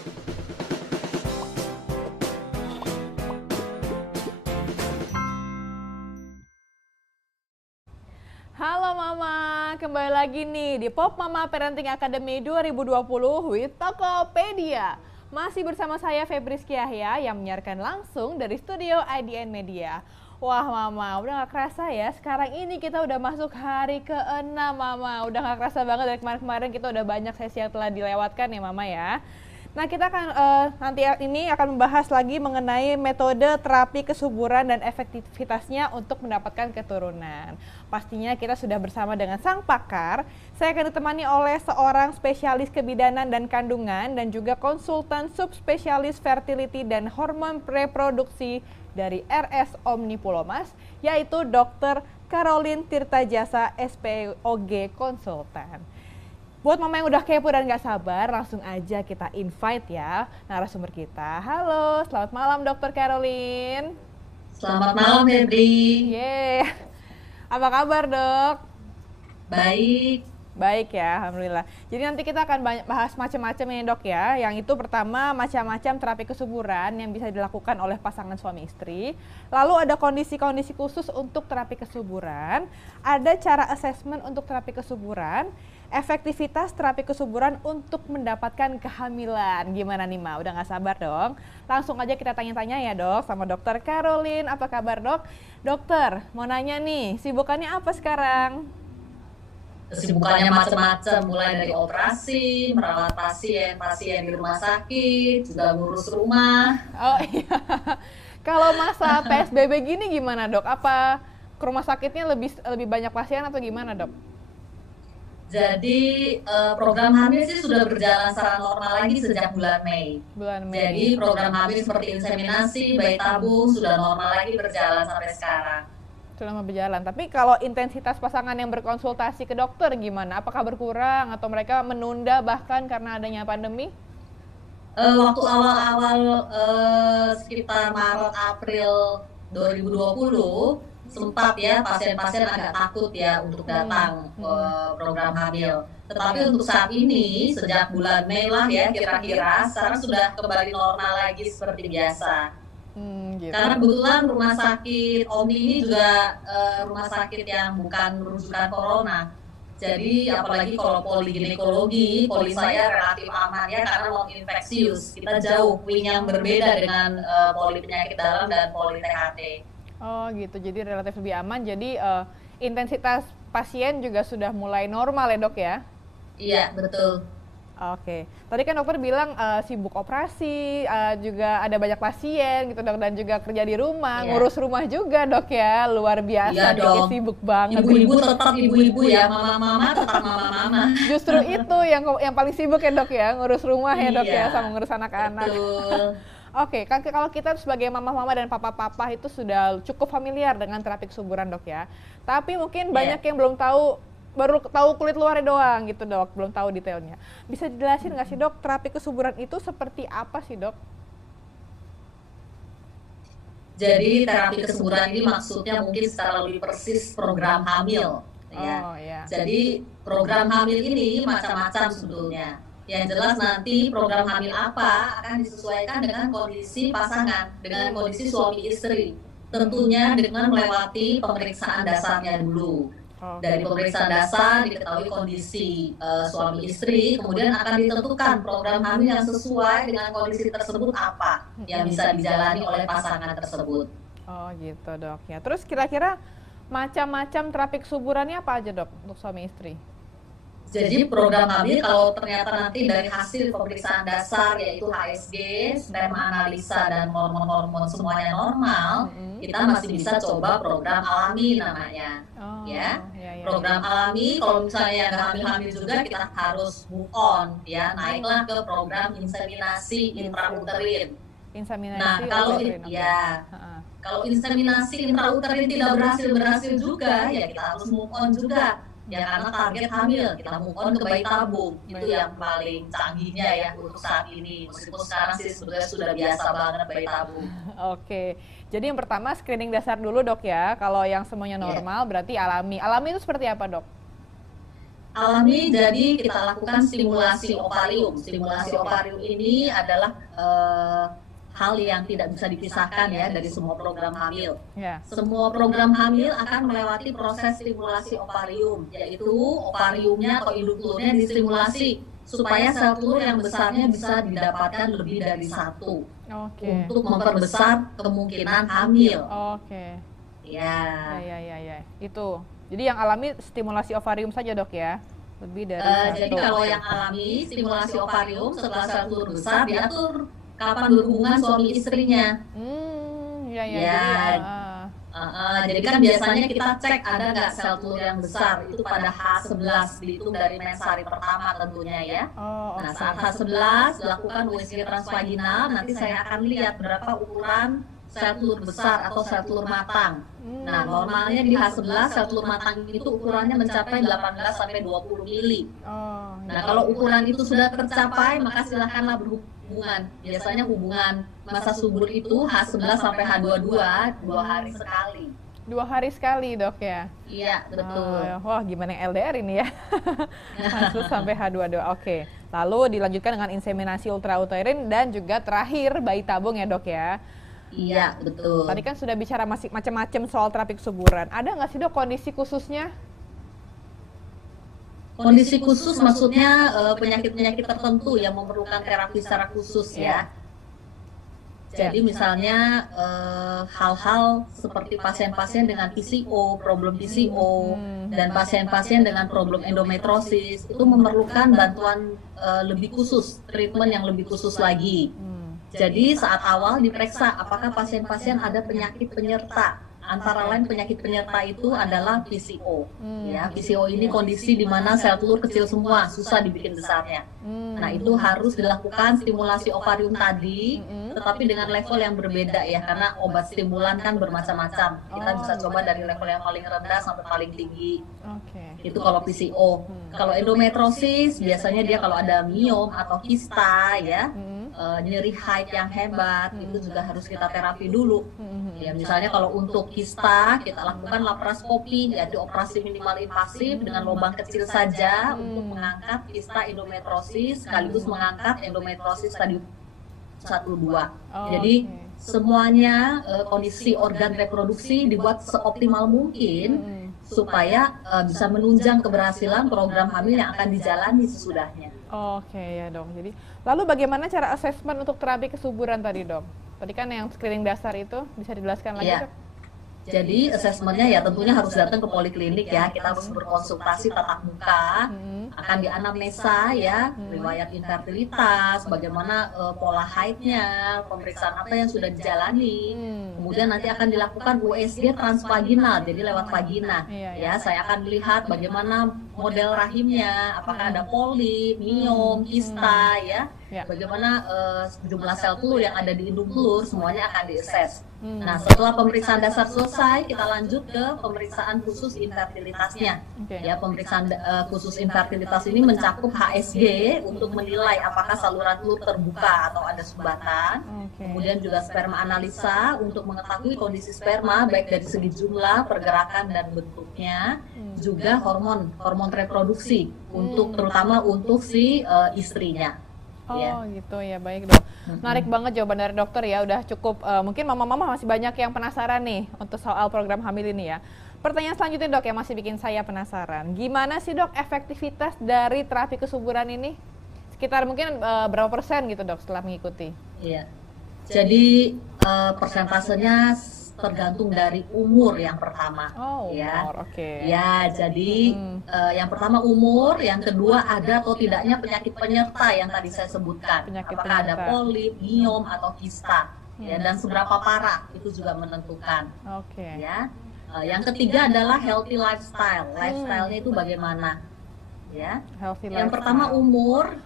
Halo Mama, kembali lagi nih di Pop Mama Parenting Academy 2020 with Tokopedia. Masih bersama saya Febriski Yahya yang menyiarkan langsung dari studio IDN Media. Wah Mama, udah gak kerasa ya, sekarang ini kita udah masuk hari ke-6 Mama. Udah gak kerasa banget dari kemarin-kemarin kita udah banyak sesi yang telah dilewatkan ya Mama ya. Nah kita akan nanti ini akan membahas lagi mengenai metode terapi kesuburan dan efektivitasnya untuk mendapatkan keturunan. Pastinya kita sudah bersama dengan sang pakar. Saya akan ditemani oleh seorang spesialis kebidanan dan kandungan dan juga konsultan subspesialis fertility dan hormon reproduksi dari RS Omnipulomas, yaitu Dr. Caroline Tirtajasa SPOG Konsultan. Buat Mama yang udah kepo dan gak sabar, langsung aja kita invite ya narasumber kita. Halo, selamat malam Dr. Caroline. Selamat malam Febri. Yeay. Apa kabar dok? Baik. Baik ya, alhamdulillah. Jadi nanti kita akan bahas macam-macam nih dok ya. Yang itu pertama macam-macam terapi kesuburan yang bisa dilakukan oleh pasangan suami istri. Lalu ada kondisi-kondisi khusus untuk terapi kesuburan. Ada cara assessment untuk terapi kesuburan. Efektivitas terapi kesuburan untuk mendapatkan kehamilan. Gimana nih Ma? Udah gak sabar dong? Langsung aja kita tanya-tanya ya dok sama Dokter Caroline. Apa kabar dok? Dokter, mau nanya nih, sibukannya apa sekarang? Kesibukannya macam-macam, mulai dari operasi, merawat pasien di rumah sakit, juga ngurus rumah. Oh iya. Kalau masa PSBB gini gimana dok? Apa ke rumah sakitnya lebih banyak pasien atau gimana dok? Jadi program hamil sih sudah berjalan secara normal lagi sejak bulan Mei. Jadi program hamil seperti inseminasi, bayi tabung sudah normal lagi berjalan sampai sekarang. Selama berjalan. Tapi kalau intensitas pasangan yang berkonsultasi ke dokter gimana? Apakah berkurang atau mereka menunda bahkan karena adanya pandemi? Waktu awal-awal sekitar Maret April 2020 sempat ya pasien-pasien agak takut ya untuk datang ke program hamil. Tetapi untuk saat ini sejak bulan Mei lah ya kira-kira sekarang sudah kembali normal lagi seperti biasa. Gitu. Karena kebetulan rumah sakit Omni ini juga rumah sakit yang bukan rujukan corona. Jadi apalagi kalau poliginekologi, poli saya relatif aman ya karena non infeksius. Kita jauh wing yang berbeda dengan poli penyakit dalam dan poli THT. Oh gitu, jadi relatif lebih aman. Jadi intensitas pasien juga sudah mulai normal ya dok ya? Iya betul. Oke, tadi kan dokter bilang sibuk operasi, juga ada banyak pasien gitu dok, dan juga kerja di rumah, ngurus rumah juga dok ya, luar biasa, dong. Sibuk banget. Ibu-ibu tetap ibu-ibu ya, mama-mama tetap mama-mama. Justru itu yang paling sibuk ya dok ya, ngurus rumah ya dok ya, sama ngurus anak-anak. Betul. Oke, kan kalau kita sebagai mama-mama dan papa-papa itu sudah cukup familiar dengan terapi kesuburan dok ya. Tapi mungkin banyak yang belum tahu, baru tahu kulit luarnya doang gitu dok, belum tahu detailnya. Bisa dijelasin nggak sih dok, terapi kesuburan itu seperti apa sih dok? Jadi terapi kesuburan ini maksudnya mungkin secara lebih persis program hamil. Ya. Jadi program hamil ini macam-macam sebetulnya. Yang jelas nanti program hamil apa akan disesuaikan dengan kondisi pasangan, dengan kondisi suami istri. Tentunya dengan melewati pemeriksaan dasarnya dulu. Dari pemeriksaan dasar diketahui kondisi suami istri, kemudian akan ditentukan program hamil yang sesuai dengan kondisi tersebut apa yang bisa dijalani oleh pasangan tersebut. Oh gitu dok ya. Terus kira-kira macam-macam terapi kesuburannya apa aja dok untuk suami istri? Jadi program hamil kalau ternyata nanti dari hasil pemeriksaan dasar yaitu HSG, sperma analisa dan hormon-hormon semuanya normal, kita masih bisa coba program alami namanya. Program alami kalau misalnya nggak hamil-hamil juga kita harus move on ya, naiklah ke program inseminasi intrauterin. Nah kalau inseminasi intrauterin tidak berhasil juga ya kita harus move on juga. Ya karena target hamil, kita move on ke bayi tabung. Itu yang paling canggihnya ya untuk saat ini. Meskipun sekarang sih sebetulnya sudah biasa banget bayi tabung. Oke, jadi yang pertama screening dasar dulu dok ya. Kalau yang semuanya normal berarti alami. Alami itu seperti apa dok? alami, jadi kita lakukan stimulasi ovarium. Stimulasi ovarium ini adalah hal yang tidak bisa dipisahkan ya dari semua program hamil. Semua program hamil akan melewati proses stimulasi ovarium, yaitu ovariumnya atau induk telurnya distimulasi supaya sel telur yang besarnya bisa didapatkan lebih dari satu untuk memperbesar kemungkinan hamil. Ya. Itu. Jadi yang alami stimulasi ovarium saja dok ya? Lebih dari jadi kalau yang alami stimulasi ovarium setelah sel telur besar diatur kapan berhubungan suami istrinya. Jadi kan biasanya kita cek ada nggak sel telur yang besar itu pada H11, dihitung dari mens hari pertama tentunya ya. Nah saat H11 lakukan USG transvaginal, nanti saya akan lihat berapa ukuran sel telur besar atau sel telur matang. Nah normalnya di H11 sel telur matang itu ukurannya mencapai 18 sampai 20 mili. Nah kalau ukuran itu sudah tercapai maka silakanlah berhubungan. Biasanya hubungan masa subur itu H11 sampai H22 2 hari sekali. 2 hari sekali dok ya? Iya betul. Wah gimana yang LDR ini ya? H11 sampai H22. Oke. Lalu dilanjutkan dengan inseminasi ultrauterin dan juga terakhir bayi tabung ya dok ya? Iya betul. Tadi kan sudah bicara masih macam-macam soal terapi kesuburan. Ada nggak sih dok kondisi khususnya? Kondisi khusus maksudnya penyakit-penyakit tertentu yang memerlukan terapi secara khusus ya. Jadi misalnya hal-hal seperti pasien-pasien dengan PCO, problem PCO, dan pasien-pasien dengan problem endometriosis itu memerlukan bantuan lebih khusus, treatment yang lebih khusus lagi. Jadi saat awal diperiksa apakah pasien-pasien ada penyakit penyerta. Antara lain penyakit penyerta itu adalah PCO. Ya, PCO ini kondisi di mana sel telur kecil semua, susah dibikin besarnya. Nah, itu harus dilakukan stimulasi ovarium tadi, tetapi dengan level yang berbeda ya, karena obat stimulan kan bermacam-macam. Kita bisa coba dari level yang paling rendah sampai paling tinggi. Itu kalau PCO. Kalau endometriosis biasanya dia kalau ada miom atau kista ya, nyeri haid yang hebat, itu juga harus kita terapi dulu. Ya, misalnya kalau untuk kista kita lakukan laparoskopi, yaitu operasi minimal invasif dengan lubang kecil saja untuk mengangkat kista endometriosis sekaligus mengangkat endometriosis stadium 1-2. Jadi semuanya kondisi organ reproduksi dibuat seoptimal mungkin supaya bisa menunjang keberhasilan program hamil yang akan dijalani sesudahnya. Ya dok. Jadi lalu bagaimana cara asesmen untuk terapi kesuburan tadi dok? Tadi kan yang screening dasar itu bisa dijelaskan lagi dok? Jadi asesmennya ya tentunya harus datang ke poliklinik ya, kita harus berkonsultasi tatap muka, akan dianamnesa ya, riwayat infertilitas, bagaimana pola haidnya, pemeriksaan apa yang sudah dijalani, kemudian nanti akan dilakukan USG transvaginal, jadi lewat vagina, ya saya akan lihat bagaimana model rahimnya, apakah ada polip, miom, kista ya, bagaimana jumlah sel telur yang ada di indung telur, semuanya akan diakses. Nah, setelah pemeriksaan dasar selesai, kita lanjut ke pemeriksaan khusus infertilitasnya. Ya, pemeriksaan khusus infertilitas ini mencakup HSG untuk menilai apakah saluran telur terbuka atau ada sumbatan. Kemudian juga sperma analisa untuk mengetahui kondisi sperma baik dari segi jumlah, pergerakan dan bentuknya, juga hormon reproduksi untuk terutama untuk si istrinya. Gitu ya, baik dok. Menarik banget jawaban dari dokter ya, udah cukup. Mungkin mama-mama masih banyak yang penasaran nih untuk soal program hamil ini ya. Pertanyaan selanjutnya dok yang masih bikin saya penasaran, gimana sih dok efektivitas dari terapi kesuburan ini? Sekitar mungkin berapa persen gitu dok setelah mengikuti? Iya, jadi persentasenya tergantung dari umur yang pertama. Umur, ya, jadi yang pertama umur, yang kedua ada atau tidaknya penyakit penyerta yang tadi saya sebutkan. Apakah ada polip, miom atau kista, ya, dan seberapa parah itu juga menentukan. Ya, yang ketiga adalah healthy lifestyle. Lifestyle-nya itu bagaimana? Ya, yang pertama umur,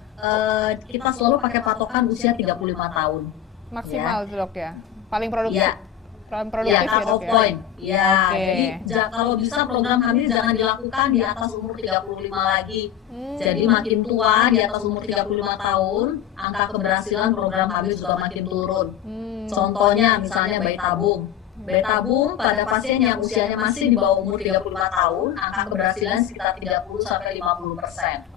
kita selalu pakai patokan usia 35 tahun. Maksimal dok ya, paling produktif. Ya, cut-off point. Ya, jadi kalau bisa program hamil jangan dilakukan di atas umur 35 lagi. Jadi makin tua di atas umur 35 tahun, angka keberhasilan program hamil juga makin turun. Contohnya misalnya bayi tabung. Betabung pada pasien yang usianya masih di bawah umur 35 tahun, angka keberhasilan sekitar 30-50%.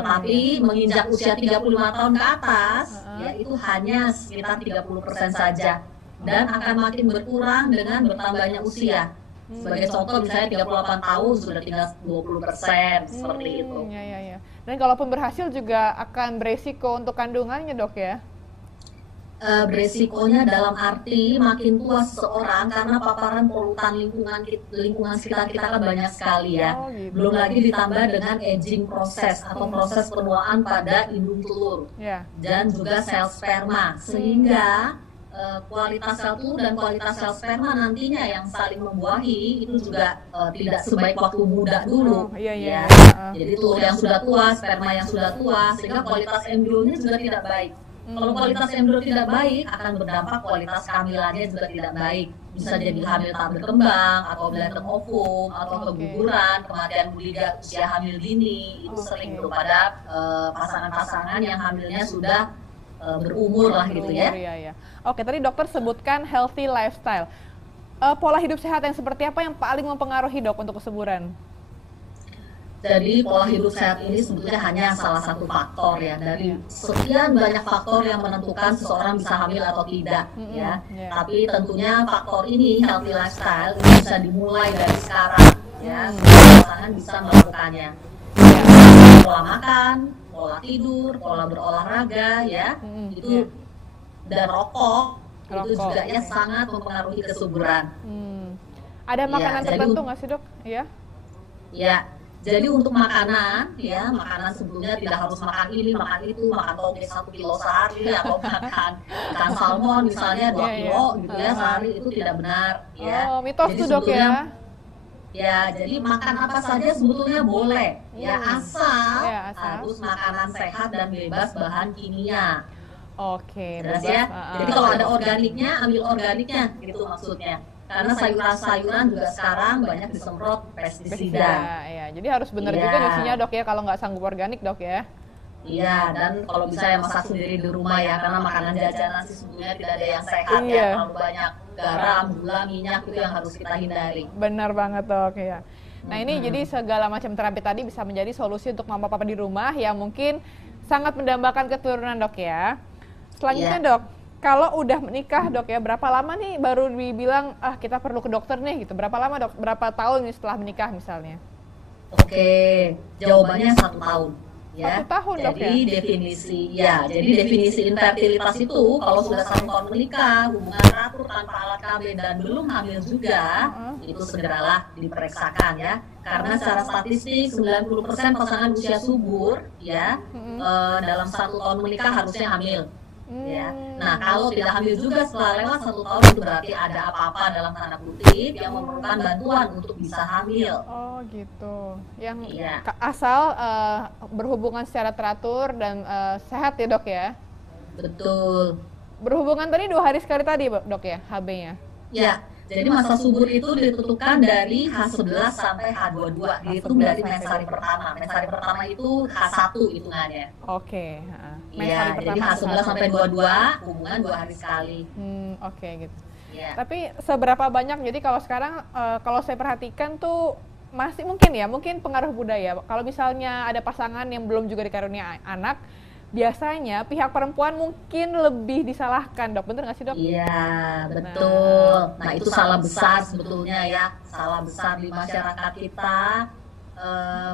Tetapi menginjak usia 35 tahun ke atas, ya itu hanya sekitar 30% saja. Dan akan makin berkurang dengan bertambahnya usia. Sebagai contoh misalnya 38 tahun sudah tinggal 20%, seperti itu. Ya. Dan kalaupun berhasil juga akan beresiko untuk kandungannya, Dok ya? Beresikonya dalam arti makin tua seseorang karena paparan polutan lingkungan sekitar kita kan banyak sekali ya. Gitu. Belum lagi ditambah dengan aging proses atau proses penuaan pada indung telur dan juga sel sperma, sehingga kualitas sel telur dan kualitas sel sperma nantinya yang saling membuahi itu juga tidak sebaik waktu muda dulu. Ya. Jadi telur yang sudah tua, sperma yang sudah tua, sehingga kualitas embrionya juga tidak baik. Kalau kualitas embrio tidak baik, akan berdampak kualitas kehamilannya juga tidak baik. Bisa jadi hamil tak berkembang, atau bladder ovum, atau keguguran, kematian buliga usia hamil dini. Itu sering pada pasangan-pasangan yang hamilnya sudah berumur lah gitu ya. Oke, tadi dokter sebutkan healthy lifestyle. Pola hidup sehat yang seperti apa yang paling mempengaruhi, Dok, untuk kesuburan? Jadi pola hidup sehat ini sebetulnya hanya salah satu faktor ya dari sekian banyak faktor yang menentukan seseorang bisa hamil atau tidak ya. Tapi tentunya faktor ini healthy lifestyle ini bisa dimulai dari sekarang ya. Pasangan bisa melakukannya. Pola makan, pola tidur, pola berolahraga ya. Itu dan rokok itu juga ya sangat mempengaruhi kesuburan. Ada makanan tertentu nggak sih, Dok? Ya. Jadi untuk makanan, ya makanan sebetulnya tidak harus makan ini, makan itu, makan toge 1 kilo sehari atau makan ikan salmon misalnya 2 kilo gitu ya sehari, itu tidak benar. Ya. Mitos tuh, Dok ya? Ya, jadi makan apa saja sebetulnya boleh, ya asal harus makanan sehat dan bebas bahan kimia. Oke, jelas ya. Jadi kalau ada organiknya, ambil organiknya, gitu maksudnya. Karena sayuran-sayuran juga sekarang banyak disemprot pestisida. Ya, jadi harus benar juga ngisinya, Dok ya, kalau nggak sanggup organik, Dok ya. Iya, dan kalau bisa ya masak sendiri di rumah ya, karena makanan jajanan sih sebetulnya tidak ada yang sehat ya, terlalu banyak garam, gula, minyak itu yang harus kita hindari. Benar banget, Dok ya. Nah ini jadi segala macam terapi tadi bisa menjadi solusi untuk mama papa di rumah yang mungkin sangat mendambakan keturunan, Dok ya. Selanjutnya, Dok, kalau udah menikah, Dok ya, berapa lama nih baru dibilang kita perlu ke dokter nih gitu? Berapa lama, Dok? Berapa tahun nih setelah menikah misalnya? Oke, jawabannya 1 tahun. Ya. 1 tahun, Dok ya? Jadi definisi infertilitas itu kalau sudah 1 tahun menikah, hubungan teratur tanpa alat KB dan belum hamil juga, itu segeralah diperiksakan ya. Karena secara statistik 90% pasangan usia subur ya dalam 1 tahun menikah harusnya hamil. Ya. Nah, kalau tidak hamil juga setelah lewat 1 tahun itu berarti ada apa-apa dalam tanda kutip yang memerlukan bantuan untuk bisa hamil. Oh gitu. Yang asal berhubungan secara teratur dan sehat ya, Dok ya? Betul. Berhubungan tadi 2 hari sekali tadi, Dok ya, HB-nya? Ya. Jadi masa subur itu ditentukan dari H11 sampai H22, dihitung dari mensari pertama. Mensari pertama itu H1 hitungannya. Oke. Iya, jadi H11 sampai 22, hubungan 2 hari sekali. Oke, gitu. Ya. Tapi seberapa banyak, jadi kalau sekarang, kalau saya perhatikan tuh, masih mungkin pengaruh budaya. Kalau misalnya ada pasangan yang belum juga dikarunia anak, biasanya pihak perempuan mungkin lebih disalahkan, Dok. Bener nggak sih, Dok? Iya, betul. Nah, itu salah besar sebetulnya ya. Salah besar di masyarakat kita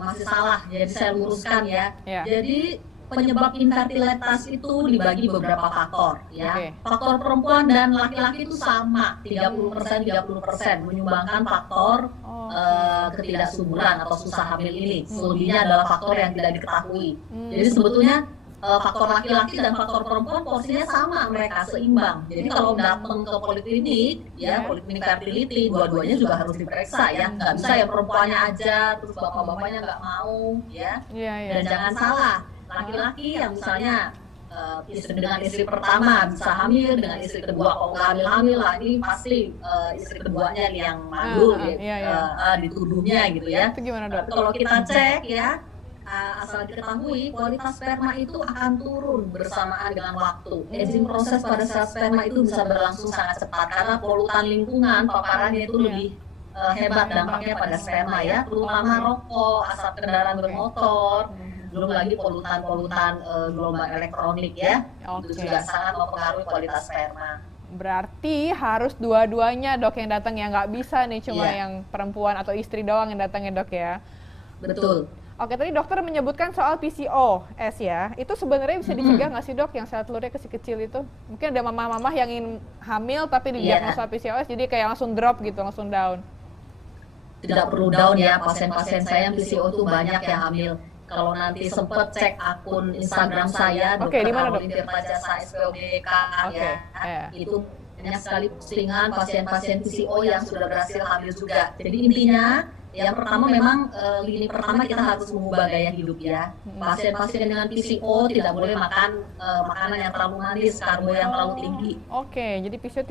masih salah. Jadi saya luruskan ya. Jadi penyebab infertilitas itu dibagi beberapa faktor ya. Faktor perempuan dan laki-laki itu sama, 30% menyumbangkan faktor ketidaksuburan atau susah hamil ini. Selebihnya adalah faktor yang tidak diketahui. Jadi sebetulnya faktor laki-laki dan faktor perempuan porsinya sama, mereka seimbang. Jadi kalau datang ke poliklinik, ya poliklinik fertility, dua-duanya juga harus diperiksa ya. Nggak bisa ya perempuannya aja, terus bapak-bapaknya nggak mau, ya. Dan jangan salah, laki-laki yang misalnya dengan istri pertama bisa hamil, dengan istri kedua kok nggak hamil-hamil lagi, pasti istri keduanya yang mandul, dituduhnya gitu ya. Itu gimana, Dok? Kalau kita cek ya, asal diketahui kualitas sperma itu akan turun bersamaan dengan waktu. Aging proses pada sel sperma itu bisa berlangsung sangat cepat karena polutan lingkungan paparannya itu lebih hebat dampaknya pada sperma ya, terutama rokok, asap kendaraan bermotor, belum lagi polutan-polutan gelombang elektronik ya, itu juga sangat mempengaruhi kualitas sperma. Berarti harus dua-duanya dok yang datang ya, nggak bisa nih cuma yang perempuan atau istri doang yang datang ya dok ya? Betul. Oke, tadi dokter menyebutkan soal PCOS ya, itu sebenarnya bisa dicegah nggak sih dok yang sel telurnya kecil-kecil itu? Mungkin ada mama-mama yang ingin hamil tapi didiagnosa PCOS jadi kayak langsung drop gitu, langsung down. Tidak perlu down ya, pasien-pasien saya yang PCO itu banyak yang hamil. Kalau nanti sempet cek akun Instagram saya, Dr. Caroline Tirtajasa SPODK ya, itu banyak sekali postingan pasien-pasien PCO yang sudah berhasil hamil juga. Jadi intinya, yang pertama memang lini pertama kita harus mengubah gaya hidup ya. Pasien-pasien dengan PCO tidak boleh makan makanan yang terlalu manis, karbo yang terlalu tinggi. Oke, jadi PCO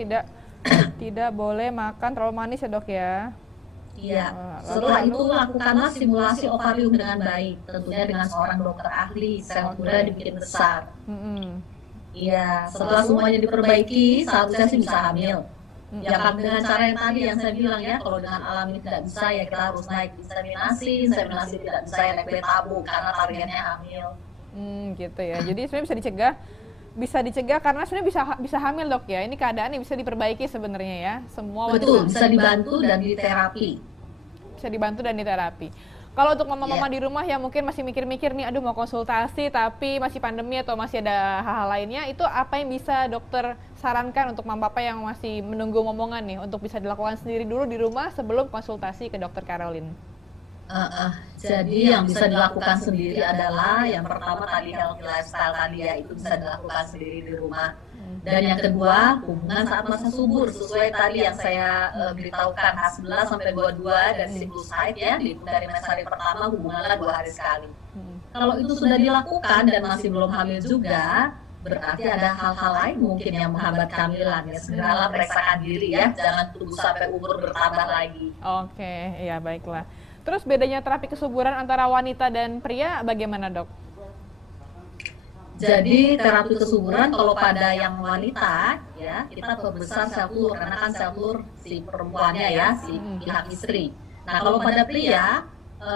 tidak boleh makan terlalu manis ya dok ya? Iya, setelah itu lakukanlah simulasi ovarium dengan baik, tentunya dengan seorang dokter ahli, sel telurnya dibikin besar. Iya, setelah semuanya diperbaiki, seharusnya sih bisa hamil. Ya kan dengan cara yang tadi yang saya bilang ya, kalau dengan alami tidak bisa ya kita harus naik inseminasi tidak bisa ya naik tabung karena targetnya hamil. Gitu ya, jadi sebenarnya bisa dicegah karena sebenarnya bisa hamil dok ya. Ini keadaannya bisa diperbaiki sebenarnya ya. Semua betul, bisa dibantu dan diterapi. Bisa dibantu dan diterapi. Kalau untuk mama-mama di rumah yang mungkin masih mikir-mikir nih, aduh mau konsultasi tapi masih pandemi atau masih ada hal-hal lainnya, itu apa yang bisa dokter sarankan untuk mama papa yang masih menunggu momongan nih untuk bisa dilakukan sendiri dulu di rumah sebelum konsultasi ke dokter Caroline? Jadi yang bisa dilakukan sendiri adalah yang pertama tadi healthy lifestyle tadi ya, itu bisa dilakukan sendiri di rumah. Dan yang kedua, hubungan saat masa subur sesuai tadi yang saya beritahukan H11 sampai 22 dan siklus haid ya, dari mes hari pertama hubunganlah 2 hari sekali. Kalau itu sudah dilakukan dan masih belum hamil juga, berarti ada hal-hal lain mungkin yang menghambat kehamilan ya, segeralah periksakan diri ya, jangan tunggu sampai umur bertambah lagi. Oke, ya baiklah. Terus bedanya terapi kesuburan antara wanita dan pria bagaimana dok? Jadi terapi kesuburan kalau pada yang wanita ya kita perbesar sel telur karena kan sel telur si perempuannya ya, si pihak istri. Nah kalau pada pria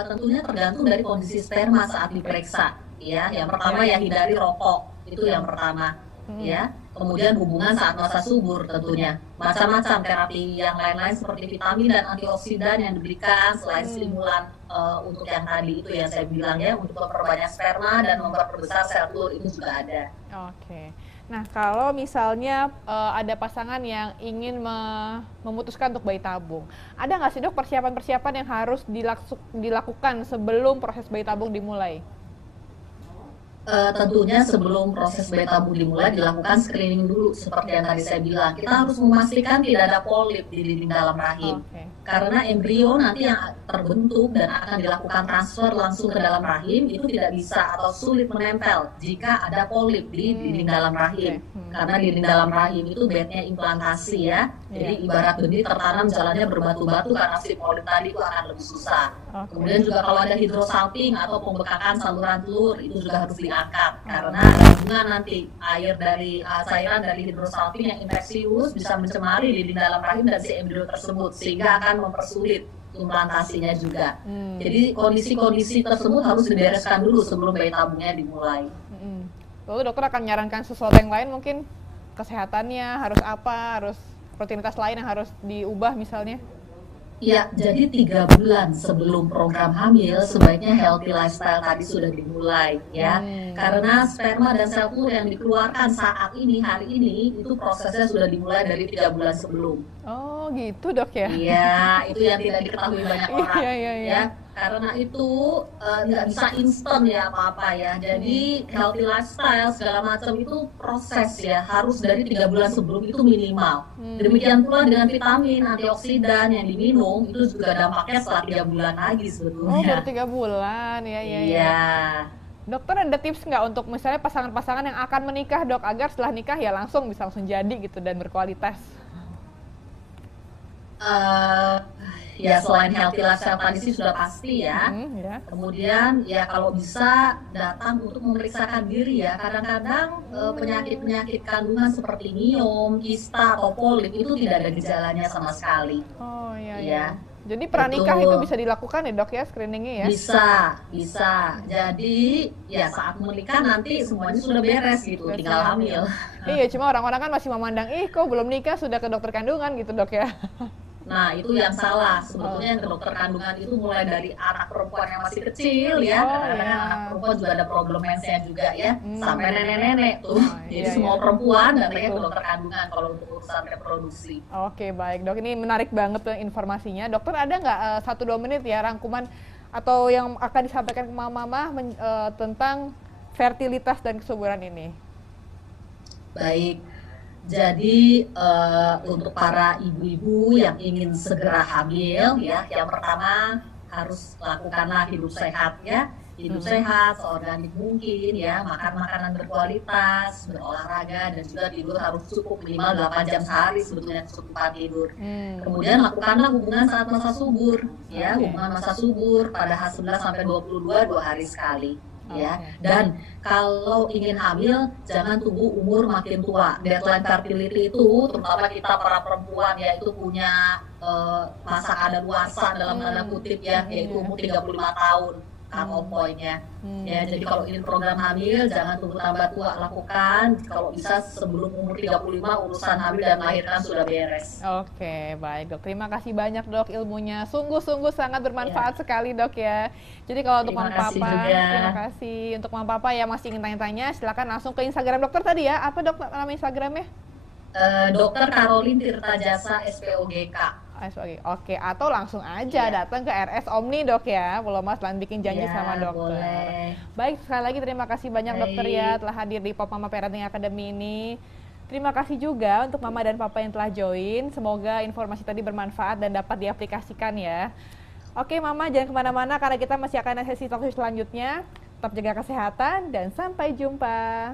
tentunya tergantung dari kondisi sperma saat diperiksa ya. Yang pertama ya hindari rokok, itu yang pertama ya. Kemudian hubungan saat masa subur tentunya. Macam-macam terapi yang lain-lain seperti vitamin dan antioksidan yang diberikan selain stimulan untuk yang tadi itu yang saya bilang ya, untuk memperbanyak sperma dan memperbesar sel telur itu juga ada. Oke. Nah kalau misalnya ada pasangan yang ingin memutuskan untuk bayi tabung, ada nggak sih dok persiapan-persiapan yang harus dilakukan sebelum proses bayi tabung dimulai? Tentunya sebelum proses bayi tabung dimulai dilakukan screening dulu seperti yang tadi saya bilang. Kita harus memastikan tidak ada polip di dinding dalam rahim. Karena embrio nanti yang terbentuk dan akan dilakukan transfer langsung ke dalam rahim itu tidak bisa atau sulit menempel jika ada polip di dinding dalam rahim. Karena dinding dalam rahim itu bednya implantasi ya. Jadi ibarat benih tertanam jalannya berbatu-batu karena si polip tadi itu akan lebih susah. Kemudian juga kalau ada hidrosalping atau pembekakan saluran telur itu juga harus diangkat karena gabungan nanti air dari cairan dari hidrosalping yang infeksius bisa mencemari dinding dalam rahim dan si embrio tersebut sehingga akan mempersulit implantasinya juga. Jadi kondisi-kondisi tersebut harus dibereskan dulu sebelum bayi tabungnya dimulai. Lalu dokter akan menyarankan sesuatu yang lain mungkin kesehatannya harus apa, harus rutinitas lain yang harus diubah misalnya? Ya, jadi 3 bulan sebelum program hamil sebaiknya healthy lifestyle tadi sudah dimulai ya. Karena sperma dan sel telur yang dikeluarkan saat ini, hari ini, itu prosesnya sudah dimulai dari 3 bulan sebelum. Oh gitu dok ya? Iya, itu yang tidak diketahui banyak orang ya. Karena itu nggak bisa instan ya apa-apa ya. Jadi healthy lifestyle segala macam itu proses ya, harus dari 3 bulan sebelum itu minimal. Demikian pula dengan vitamin, antioksidan yang diminum itu juga dampaknya setelah 3 bulan lagi sebetulnya. Oh baru 3 bulan, ya. Dokter ada tips nggak untuk misalnya pasangan-pasangan yang akan menikah dok, agar setelah nikah ya bisa langsung jadi gitu dan berkualitas? ya selain healthy lifestyle tadi sih sudah pasti ya. Ya. Kemudian ya kalau bisa datang untuk memeriksakan diri ya. Kadang-kadang penyakit-penyakit kandungan seperti miom, kista, atau polip itu tidak ada gejalanya sama sekali. Oh iya, Ya, iya. Jadi pranikah itu betul. bisa dilakukan ya dok ya, screeningnya ya? Bisa. Jadi ya saat menikah nanti semuanya sudah beres gitu, Udah tinggal siap ya. hamil. Iya, cuma orang-orang kan masih memandang, ih kok belum nikah sudah ke dokter kandungan gitu dok ya. Nah, itu yang salah. Sebetulnya yang ke dokter kandungan itu mulai dari anak perempuan yang masih kecil ya. Oh Kadang-kadang ya. anak perempuan juga ada problem mensnya juga ya. Sampai nenek-nenek tuh. Oh, Jadi iya, semua iya. perempuan datangnya ke Betul. dokter kandungan kalau untuk urusan reproduksi. Oke baik dok, ini menarik banget tuh informasinya. Dokter ada nggak 1-2 menit ya rangkuman atau yang akan disampaikan ke mama-mama tentang fertilitas dan kesuburan ini? Baik. Jadi untuk para ibu-ibu yang ingin segera hamil ya, yang pertama harus lakukanlah hidup sehat ya. Hidup sehat, seorganik mungkin ya, makan makanan berkualitas, berolahraga, dan juga tidur harus cukup minimal 8 jam sehari sebetulnya kecukupan tidur. Kemudian lakukanlah hubungan saat masa subur ya, hubungan masa subur pada H11 sampai 22 2 hari sekali. Ya, dan kalau ingin hamil jangan tunggu umur makin tua. Deadline fertility itu terutama kita para perempuan ya itu punya masa kadaluarsa dalam tanda kutip ya, yaitu umur 35 tahun cut-off point-nya. Ya, jadi kalau ingin program hamil jangan tunggu tambah tua, lakukan kalau bisa sebelum umur 35 urusan hamil dan melahirkan sudah beres. Oke, baik dok. Terima kasih banyak dok ilmunya. Sungguh-sungguh sangat bermanfaat sekali dok ya. Jadi kalau untuk Terima mama kasih papa, juga. terima kasih. Untuk mama papa yang masih ingin tanya-tanya, silakan langsung ke Instagram dokter tadi ya. Apa dok nama Instagramnya? Dr. Caroline Tirta Jasa SPOGK. Oke, atau langsung aja datang ke RS Omni dok ya. Belum mas, lan bikin janji sama dokter. Boleh. Baik, sekali lagi terima kasih banyak Baik. dokter ya telah hadir di Pop Mama Parenting Academy ini. Terima kasih juga untuk mama dan papa yang telah join. Semoga informasi tadi bermanfaat dan dapat diaplikasikan ya. Oke mama, jangan kemana-mana karena kita masih akan ada sesi talk show selanjutnya. Tetap jaga kesehatan dan sampai jumpa.